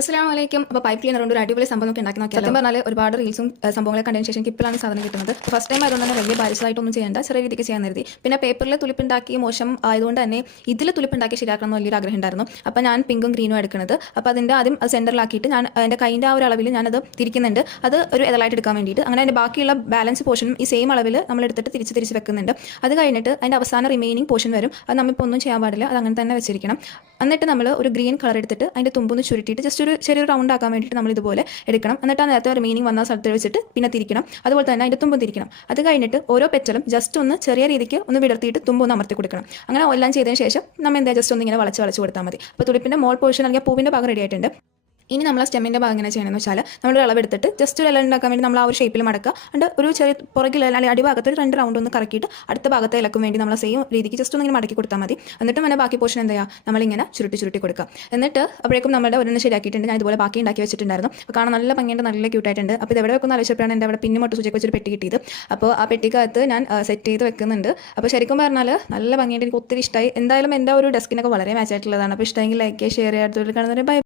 അസ്സലാമലൈക്കും. അപ്പോൾ pipe cleaner കൊണ്ട് ഒരു അടിപൊളി സംഭവം ഒക്കെ ഉണ്ടാക്കി നോക്കിയാൽ സത്യം പറഞ്ഞാൽ ഒരുപാട് റീൽസും സംഭവങ്ങളൊക്കെ കണ്ടതിന് ശേഷം ഇപ്പോഴാണ് സാധനം കിട്ടുന്നത്. ഫസ്റ്റ് ടൈം ആയതുകൊണ്ട് തന്നെ വലിയ ബാരിസായിട്ടൊന്നും ചെയ്യേണ്ട, ചെറിയ രീതിക്ക് ചെയ്യാൻ കരുതി. പിന്നെ പേപ്പറിൽ തുലിപ്പുണ്ടാക്കി മോശം ആയതുകൊണ്ട് തന്നെ ഇതിൽ തുലിപ്പുണ്ടാക്കി ശരിയാക്കണം എന്ന് വലിയൊരു ആഗ്രഹം ഉണ്ടായിരുന്നു. അപ്പോൾ ഞാൻ പിങ്കും ഗ്രീനും എടുക്കുന്നത്. അപ്പോൾ അതിൻ്റെ ആദ്യം സെൻറ്ററിലാക്കിയിട്ട് ഞാൻ എൻ്റെ കൈൻ്റെ ആ ഒരു അളവിൽ ഞാനത് തിരിക്കുന്നുണ്ട്, അത് ഒരു ഇതളായിട്ട് എടുക്കാൻ വേണ്ടിയിട്ട്. അങ്ങനെ അതിൻ്റെ ബാക്കിയുള്ള ബാലൻസ് പോർഷനും ഈ സെയിം അളവിൽ നമ്മൾ എടുത്തിട്ട് തിരിച്ച് വെക്കുന്നുണ്ട്. അത് കഴിഞ്ഞിട്ട് അതിൻ്റെ അവസാന റിമൈനിങ് പോർഷൻ വരും, അത് നമ്മളിപ്പോൾ ഒന്നും ചെയ്യാൻ പാടില്ല, അത് അങ്ങനെ തന്നെ വെച്ചിരിക്കണം. എന്നിട്ട് നമ്മൾ ഒരു ഗ്രീൻ കളർ എടുത്തിട്ട് അതിൻ്റെ തുമ്പൊന്ന് ചുരുട്ടിയിട്ട് ജസ്റ്റ് ഒരു ചെറിയൊരു റൗണ്ട് ആക്കാൻ വേണ്ടിയിട്ട് നമ്മൾ ഇതുപോലെ എടുക്കണം. എന്നിട്ട് ആ നേരത്തെ റിമൈനിങ് വന്ന സ്ഥലത്ത് വെച്ചിട്ട് പിന്നെ തിരിക്കണം. അതുപോലെ തന്നെ അതിൻ്റെ തുമ്പും തിരിക്കണം. അത് കഴിഞ്ഞിട്ട് ഓരോ പെറ്റലും ജസ്റ്റ് ഒന്ന് ചെറിയ രീതിക്ക് ഒന്ന് വിടർത്തിയിട്ട് തുമ്പൊന്ന് അമർത്തി കൊടുക്കണം. അങ്ങനെ എല്ലാം ചെയ്തതിന് ശേഷം നമ്മൾ എന്താ ജസ്റ്റ് ഒന്ന് ഇങ്ങനെ വളച്ച് കൊടുത്താൽ മതി. അപ്പോൾ തുളിപ്പിൻ്റെ മോൾ പോർഷൻ അല്ലെങ്കിൽ പൂവിൻ്റെ ഭാഗം റെഡി ആയിട്ടുണ്ട്. ഇനി നമ്മൾ ആ സ്റ്റെമ്മിൻ്റെ ഭാഗം എങ്ങനെ ചെയ്യണമെന്ന് വെച്ചാൽ നമ്മളൊരു അളവെടുത്തിട്ട് ജസ്റ്റ് ഒരു ഇല ഉണ്ടാക്കാൻ വേണ്ടി നമ്മൾ ആ ഒരു ഷേപ്പിൽ മടക്കുക. and ഒരു ചെറിയ പുറകിൽ അല്ലെങ്കിൽ അടിഭാഗത്ത് ഒരു 2 റൗണ്ട് ഒന്ന് കറക്കിയിട്ട് അടുത്ത ഭാഗത്തെ ഇലക്കും വേണ്ടി നമ്മൾ സെയിം രീതിക്ക് ജസ്റ്റ് ഒന്ന് ഇങ്ങനെ മടക്കി കൊടുത്താൽ മതി. എന്നിട്ട് പിന്നെ ബാക്കി പോർഷൻ എന്താ ചെയ്യുക, നമ്മളിങ്ങനെ ചുരുട്ടി കൊടുക്കുക. എന്നിട്ട് അപ്പോഴേക്കും നമ്മുടെ ഒരെണ്ണം ശരിയാക്കിയിട്ടുണ്ട്. ഞാൻ ഇതുപോലെ ബാക്കി ഉണ്ടാക്കി വെച്ചിട്ടുണ്ടായിരുന്നു. അപ്പോൾ കാണാൻ നല്ല ഭംഗിയുണ്ട്, നല്ല ക്യൂട്ടായിട്ടുണ്ട്. അപ്പോൾ ഇത് എവിടെ വെക്കുന്ന ആലോചിച്ചപ്പോഴാണ് എൻ്റെ അവിടെ പിന്നെ മൊട്ട് സൂചിക്ക് വെച്ചൊരു പെട്ടി കിട്ടിയത്. അപ്പോൾ ആ പെട്ടിക്കകത്ത് ഞാൻ സെറ്റ് ചെയ്ത് വെക്കുന്നുണ്ട്. അപ്പോൾ ശരിക്കും പറഞ്ഞാൽ നല്ല ഭംഗിയുണ്ട്, എനിക്ക് ഒത്തിരി ഇഷ്ടമായി. എന്തായാലും എൻ്റെ ഒരു ഡെസ്കിനൊക്കെ വളരെ മാച്ച് ആയിട്ടുള്ളതാണ്. അപ്പോൾ ഇഷ്ടമെങ്കിൽ ലൈക്ക് ചെയ്യുക, ഷെയർ ചെയ്യുക. അടുത്തൊരു കാണുന്നവരെ ബൈ.